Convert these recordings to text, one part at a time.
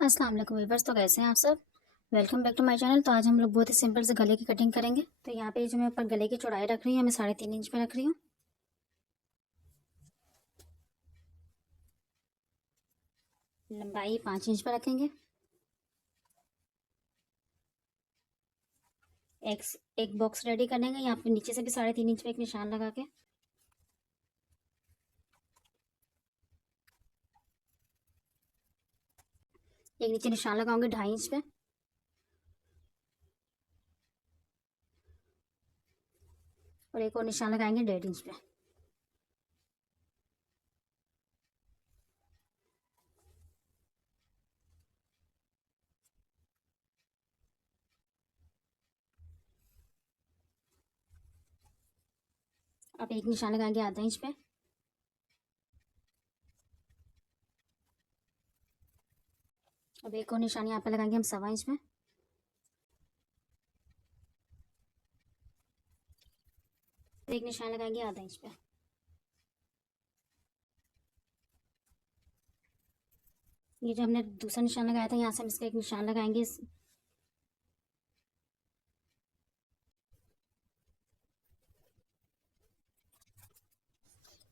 अस्सलाम वालेकुम व्यूअर्स। तो कैसे हैं आप सब। Welcome back to my channel. तो आज हम लोग बहुत ही सिंपल से गले की कटिंग करेंगे। तो यहाँ पे जो मैं ऊपर गले की चौड़ाई रख रही हूँ, मैं 3.5 इंच पे रख रही हूँ। लंबाई 5 इंच पे रखेंगे। एक बॉक्स रेडी कर लेंगे। यहाँ पे नीचे से भी 3.5 इंच पे एक निशान लगा के एक नीचे निशान लगाऊंगे 2.5 इंच पे, और एक और निशान लगाएंगे 1.5 इंच पे। अब एक निशान लगाएंगे आधा इंच पे, अब एक और निशान यहाँ पे लगाएंगे हम 1.25 इंच में। एक निशान लगाएंगे आधा इंच पे। ये जो हमने दूसरा निशान लगाया था, यहाँ से हम इसका एक निशान लगाएंगे।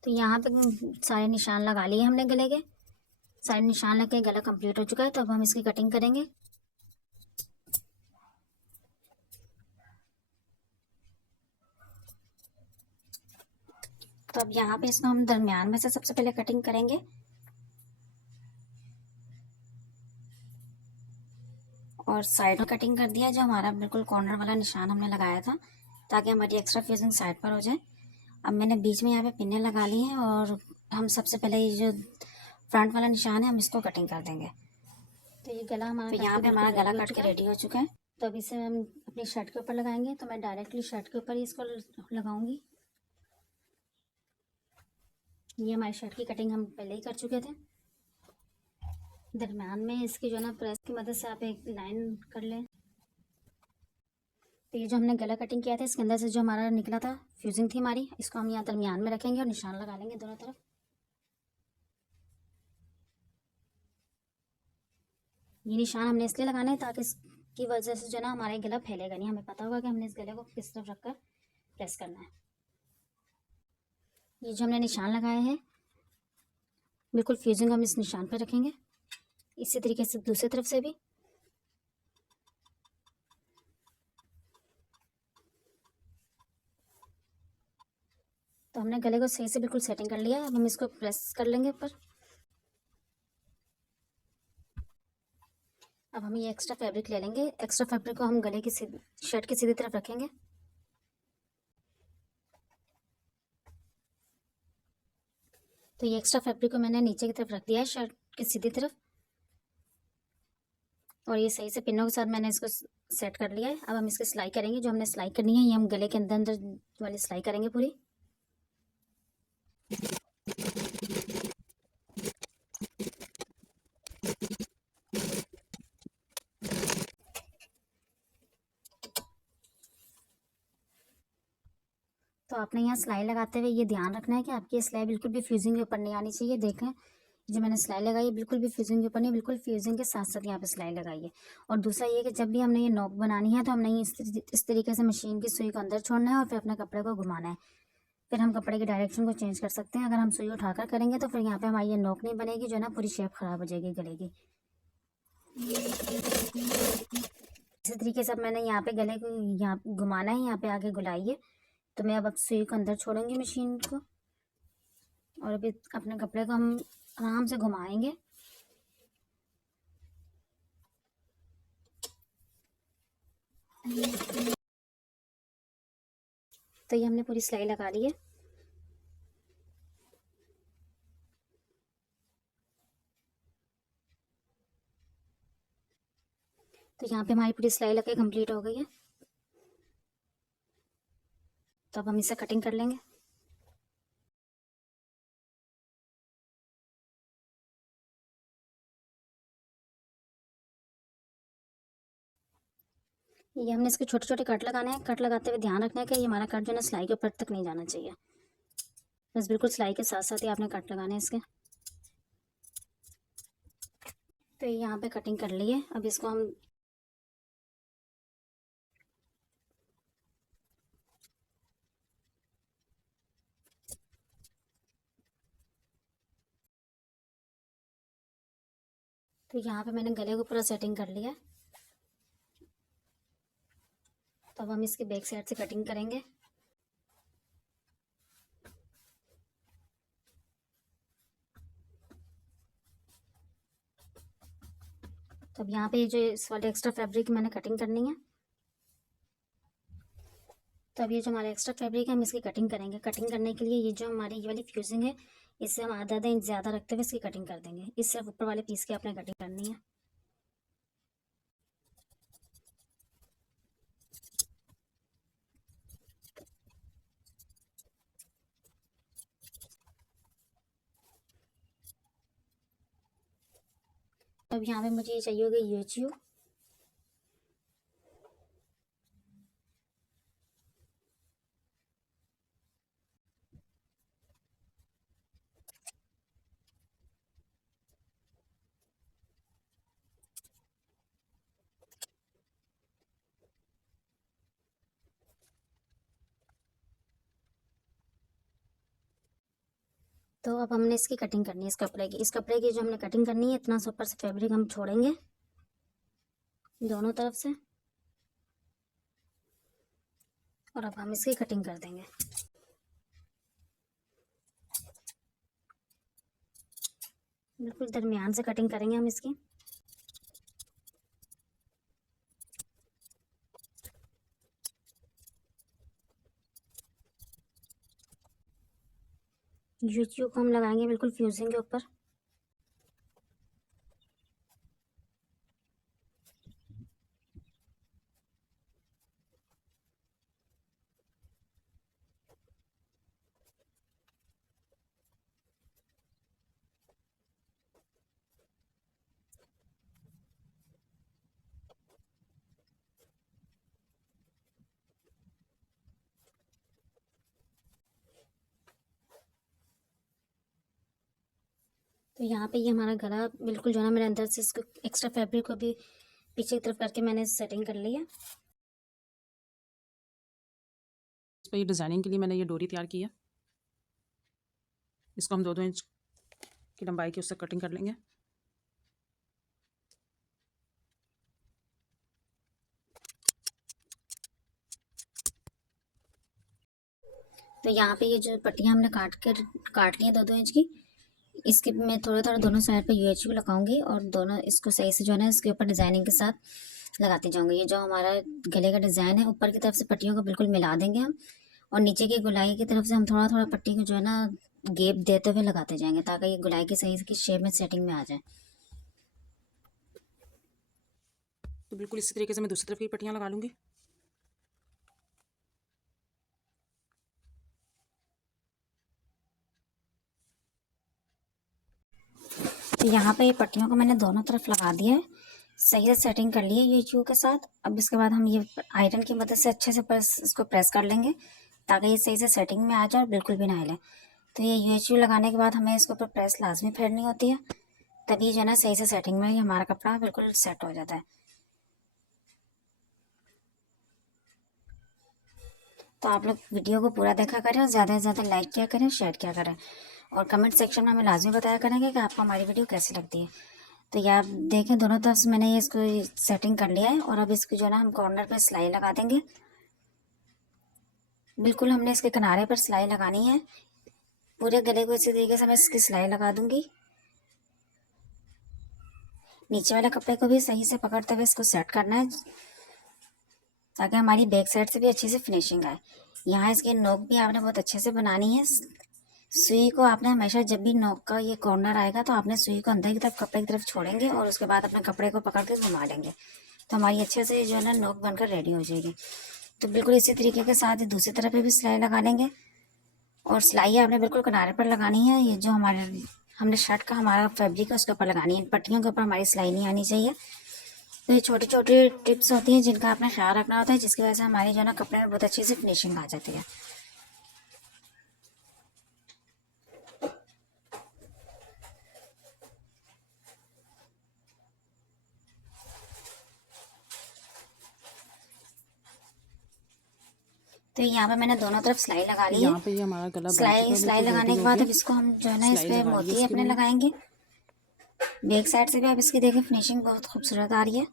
तो यहाँ पे सारे निशान लगा लिए हमने गले के। सारे निशान लग के गला कंप्लीट हो चुका है। तो अब हम इसकी कटिंग करेंगे। तो अब यहाँ पे इसको हम दरमियान में से सबसे पहले कटिंग करेंगे, और साइड में कटिंग कर दिया जो हमारा बिल्कुल कॉर्नर वाला निशान हमने लगाया था, ताकि हमारी एक्स्ट्रा फिनिशिंग साइड पर हो जाए। अब मैंने बीच में यहाँ पे पिन्ने लगा ली हैं, और हम सबसे पहले ये जो फ्रंट वाला निशान है हम इसको कटिंग कर देंगे। तो ये गला हमारा, तो यहाँ पे हमारा गला कट के रेडी हो चुका है। तो अब इसे हम अपनी शर्ट के ऊपर लगाएंगे। तो मैं डायरेक्टली शर्ट के ऊपर ही इसको लगाऊंगी। ये हमारी शर्ट की कटिंग हम पहले ही कर चुके थे। दरम्यान में इसकी जो ना प्रेस की मदद से आप एक लाइन कर लें। तो ये जो हमने गला कटिंग किया था, इसके अंदर से जो हमारा निकला था फ्यूजिंग थी हमारी, इसको हम यहाँ दरमियान में रखेंगे और निशान लगा लेंगे दोनों तरफ। ये निशान हमने इसलिए लगाना है ताकि इसकी वजह से जो ना हमारा गला फैलेगा नहीं। हमें पता होगा कि हमने इस गले को किस तरफ रखकर प्रेस करना है। ये जो हमने निशान लगाए हैं, बिल्कुल फ्यूजिंग हम इस निशान पर रखेंगे। इसी तरीके से दूसरी तरफ से भी। तो हमने गले को सही से बिल्कुल सेटिंग कर लिया है। अब हम इसको प्रेस कर लेंगे ऊपर। अब हम ये एक्स्ट्रा फैब्रिक ले लेंगे। एक्स्ट्रा फैब्रिक को हम गले की शर्ट की सीधी तरफ रखेंगे। तो ये एक्स्ट्रा फैब्रिक को मैंने नीचे की तरफ रख दिया है, शर्ट की सीधी तरफ, और ये सही से पिनों के साथ मैंने इसको सेट कर लिया है। अब हम इसकी सिलाई करेंगे। जो हमने सिलाई करनी है, ये हम गले के अंदर अंदर वाली सिलाई करेंगे पूरी। तो आपने यहाँ सिलाई लगाते हुए ये ध्यान रखना है कि आपकी सिलाई बिल्कुल भी फ्यूजिंग के ऊपर नहीं आनी चाहिए। देखें, जो मैंने सिलाई लगाई है बिल्कुल भी फ्यूजिंग के ऊपर नहीं, बिल्कुल फ्यूजिंग के साथ साथ यहाँ पे सिलाई लगाई है। और दूसरा ये कि जब भी हमने ये नॉक बनानी है, तो हमने ये इस तरीके से मशीन की सुई को अंदर छोड़ना है और फिर अपने कपड़े को घुमाना है। फिर हम कपड़े की डायरेक्शन को चेंज कर सकते हैं। अगर हम सुई उठाकर करेंगे तो फिर यहाँ पे हमारी ये नॉक नहीं बनेगी, जो ना पूरी शेप खराब हो जाएगी गले की। इसी तरीके से अब मैंने यहाँ पे गले को यहाँ घुमाना है, यहाँ पे आगे गुलाई है। तो मैं अब सुई को अंदर छोड़ूंगी मशीन को, और अभी अपने कपड़े को हम आराम से घुमाएंगे। तो ये हमने पूरी सिलाई लगा ली है। तो यहाँ पे हमारी पूरी सिलाई लगे कंप्लीट हो गई है। तो अब हम इसे कटिंग कर लेंगे। ये हमने इसके छोटे छोटे कट लगाने हैं। कट लगाते हुए ध्यान रखना है कि ये हमारा कट जो ना सिलाई के ऊपर तक नहीं जाना चाहिए। बस बिल्कुल सिलाई के साथ साथ ही आपने कट लगाने हैं इसके। तो यहाँ पे कटिंग कर ली है। अब इसको हम तो यहाँ पे मैंने गले को पूरा सेटिंग कर लिया। तो अब हम इसके बैक साइड से कटिंग करेंगे। तो अब यहाँ पे ये जो इस वाले एक्स्ट्रा फैब्रिक मैंने कटिंग करनी है। तो अब ये जो हमारा एक्स्ट्रा फैब्रिक है हम इसकी कटिंग करेंगे। कटिंग करने के लिए ये जो हमारी ये वाली फ्यूजिंग है इससे हम आधा इंच ज़्यादा रखते हुए इसकी कटिंग कर देंगे। इस सिर्फ ऊपर वाले पीस की आपने कटिंग करनी है। तो अब यहाँ पे मुझे ये चाहिए होगा यूएचयू। तो अब हमने इसकी कटिंग करनी है इस कपड़े की जो हमने कटिंग करनी है इतना सा ऊपर से फैब्रिक हम छोड़ेंगे दोनों तरफ से। और अब हम इसकी कटिंग कर देंगे। बिल्कुल दरमियान से कटिंग करेंगे हम इसकी। यूएचयू को हम लगाएंगे बिल्कुल फ्यूजिंग के ऊपर। तो यहाँ पे ये हमारा गला बिल्कुल जो है ना मेरे अंदर से इसको एक्स्ट्रा फैब्रिक को भी पीछे की तरफ करके मैंने सेटिंग कर ली है। इस पर ये डिज़ाइनिंग के लिए मैंने ये डोरी तैयार की है। इसको हम 2-2 इंच की लंबाई की उससे कटिंग कर लेंगे। तो यहाँ पे ये जो पट्टियाँ हमने काट ली है 2-2 इंच की, इसके मैं थोड़ा थोड़ा दोनों साइड पे यूएचयू लगाऊंगी और दोनों इसको सही से जो है ना इसके ऊपर डिजाइनिंग के साथ लगाते जाऊंगी। ये जो हमारा गले का डिजाइन है ऊपर की तरफ से पट्टियों को बिल्कुल मिला देंगे हम, और नीचे की गुलाई की तरफ से हम थोड़ा थोड़ा पट्टी को जो है ना गैप देते हुए लगाते जाएंगे ताकि ये गुलाई की सही की शेप में सेटिंग में आ जाए। तो बिल्कुल इसी तरीके से मैं दूसरी तरफ की पट्टियाँ लगा लूँगी। तो यहाँ पे ये पट्टियों को मैंने दोनों तरफ लगा दिया है, सही से सेटिंग कर ली है यूएचयू के साथ। अब इसके बाद हम ये आयरन की मदद से अच्छे से इसको प्रेस कर लेंगे ताकि ये सही से सेटिंग में आ जाए और बिल्कुल भी ना हिले। तो ये यूएचयू लगाने के बाद हमें इसके ऊपर प्रेस लाजमी फेरनी होती है, तभी जो है ना सही से सेटिंग में हमारा कपड़ा बिल्कुल सेट हो जाता है। तो आप लोग वीडियो को पूरा देखा करें और ज़्यादा से ज़्यादा लाइक किया करें, शेयर किया करें, और कमेंट सेक्शन में हमें लाजमी बताया करेंगे कि आपको हमारी वीडियो कैसी लगती है। तो ये आप देखें दोनों तरफ से मैंने ये इसको सेटिंग कर लिया है, और अब इसको जो है ना हम कॉर्नर पर सिलाई लगा देंगे। बिल्कुल हमने इसके किनारे पर सिलाई लगानी है। पूरे गले को इसी तरीके से मैं इसकी सिलाई लगा दूंगी। नीचे वाले कपड़े को भी सही से पकड़ते हुए इसको सेट करना है ताकि हमारी बैक साइड से भी अच्छी से फिनिशिंग आए। यहाँ इसकी नोक भी आपने बहुत अच्छे से बनानी है। सुई को आपने हमेशा जब भी नोक का ये कॉर्नर आएगा तो आपने सुई को अंदर की तरफ कपड़े की तरफ छोड़ेंगे और उसके बाद अपने कपड़े को पकड़ के घुमा देंगे, तो हमारी अच्छे से जो है ना नोक बनकर रेडी हो जाएगी। तो बिल्कुल इसी तरीके के साथ ही दूसरी तरफ भी सिलाई लगा लेंगे, और सिलाई आपने बिल्कुल किनारे पर लगानी है। ये जो हमने शर्ट का हमारा फैब्रिक है उसके ऊपर लगानी है, पट्टियों के ऊपर हमारी सिलाई नहीं आनी चाहिए। तो ये छोटी छोटी टिप्स होती हैं जिनका आपने ख्याल रखना होता है, जिसकी वजह से हमारी जो है ना कपड़े में बहुत अच्छी से फिनिशिंग आ जाती है। तो यहाँ पे मैंने दोनों तरफ सिलाई लगा ली है। यहाँ पे ये हमारा गला बन चुका है, सिलाई बिल्कुल लगाने रेडी के हो बाद गया। अब इसको हम जो है ना इस सिलाई पे लगा ली है मोती इसकी अपने मैंने। लगाएंगे। बैक साइड से भी आप इसकी देखें फिनिशिंग बहुत खूबसूरत आ रही है।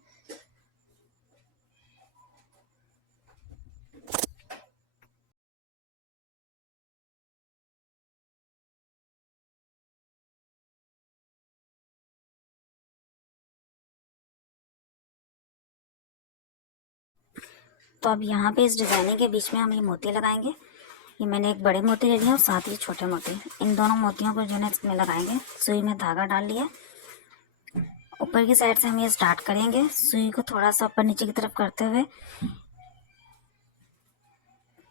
तो अब यहाँ पे इस डिजाइनिंग के बीच में हम ये मोती लगाएंगे। ये मैंने एक बड़े मोती ले लिए और साथ ही छोटे मोती, इन दोनों मोतियों को जो है इसमें लगाएंगे। सुई में धागा डाल लिया। ऊपर की साइड से हम ये स्टार्ट करेंगे, सुई को थोड़ा सा ऊपर नीचे की तरफ करते हुए,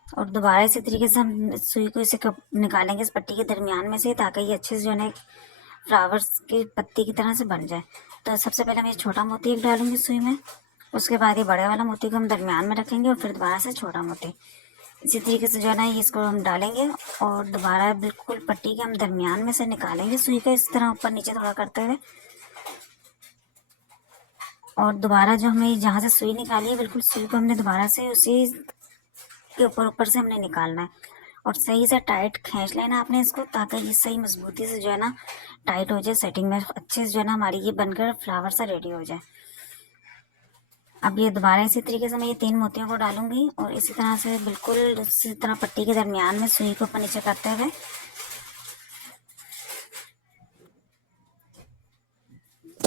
और दोबारा इसी तरीके से हम सुई को इसे निकालेंगे इस पट्टी के दरमियान में से, ताकि ये अच्छे से जो है फ्लावर्स की पत्ती की तरह से बन जाए। तो सबसे पहले मैं ये छोटा मोती एक डालूंगी सुई में, उसके बाद ये बड़े वाला मोती को हम दरमियान में रखेंगे और फिर दोबारा से छोटा मोती इसी तरीके से जो है ना इसको हम डालेंगे और दोबारा बिल्कुल पट्टी के हम दरमियान में से निकालेंगे सुई को इस तरह ऊपर नीचे थोड़ा करते हुए, और दोबारा जो हमें जहाँ से सुई निकाली है बिल्कुल सुई को हमने दोबारा से उसी के ऊपर से हमने निकालना है और सही से टाइट खींच लेना आपने इसको, ताकि ये सही मजबूती से जो है ना टाइट हो जाए, सेटिंग में अच्छे से जो है ना हमारी ये बनकर फ्लावर सा रेडी हो जाए। अब ये दोबारा इसी तरीके से मैं ये 3 मोतियों को डालूंगी और इसी तरह से बिल्कुल इसी तरह पट्टी के दरमियान में सुई को ऊपर नीचे करते हुए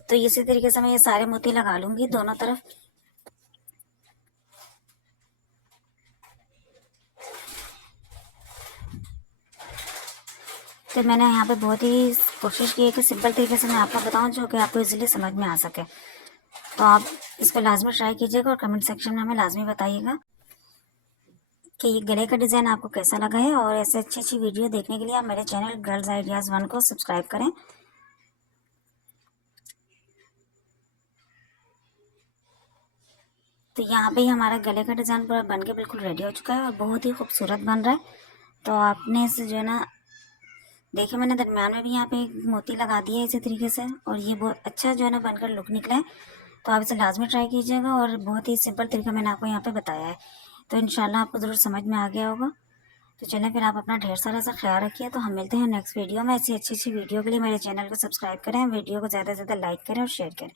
तो इसी तरीके से मैं ये सारे मोती लगा लूंगी दोनों तरफ। तो मैंने यहाँ पे बहुत ही कोशिश की है कि सिंपल तरीके से मैं आपको बताऊँ जो कि आपको इजीली समझ में आ सके। तो आप इसको लाजमी ट्राई कीजिएगा और कमेंट सेक्शन में हमें लाजमी बताइएगा कि ये गले का डिज़ाइन आपको कैसा लगा है। और ऐसे अच्छी अच्छी वीडियो देखने के लिए आप मेरे चैनल गर्ल्स आइडियाज़ 1 को सब्सक्राइब करें। तो यहाँ पे ही हमारा गले का डिज़ाइन पूरा बन के बिल्कुल रेडी हो चुका है और बहुत ही खूबसूरत बन रहा है। तो आपने इसे जो है ना देखिए मैंने दरम्यान में भी यहाँ पे एक मोती लगा दिया है इसी तरीके से, और ये बहुत अच्छा जो है ना बनकर लुक निकला है। तो आप इसे लाजमी ट्राई कीजिएगा और बहुत ही सिंपल तरीका मैंने आपको यहाँ पे बताया है। तो इंशाल्लाह आपको ज़रूर समझ में आ गया होगा। तो चलें फिर आप अपना ढेर सारा सा ख्याल रखिए। तो हम मिलते हैं नेक्स्ट वीडियो में। ऐसी अच्छी अच्छी वीडियो के लिए मेरे चैनल को सब्सक्राइब करें, वीडियो को ज़्यादा से ज़्यादा लाइक करें और शेयर करें।